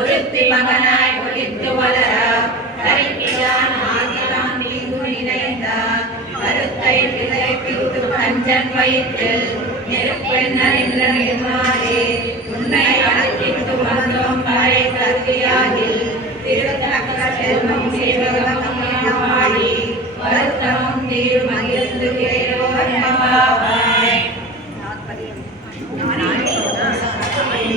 ஒருத்தி மகனாய் ஒளித்து வளர கருப்பிலான் ஆகிலான் தீங்கு நினைந்தார் கருத்தை பிழைப்பித்து கஞ்சன் வயிற்றில் நெருப்பெண்ண நின்ற நிர்மாரே உன்னை அழைத்து வந்தோம் பழைய கருவியாகில் திருத்தக்க செல்வம் சேவகமாடி வருத்தமும் தீர் மகிழ்ந்து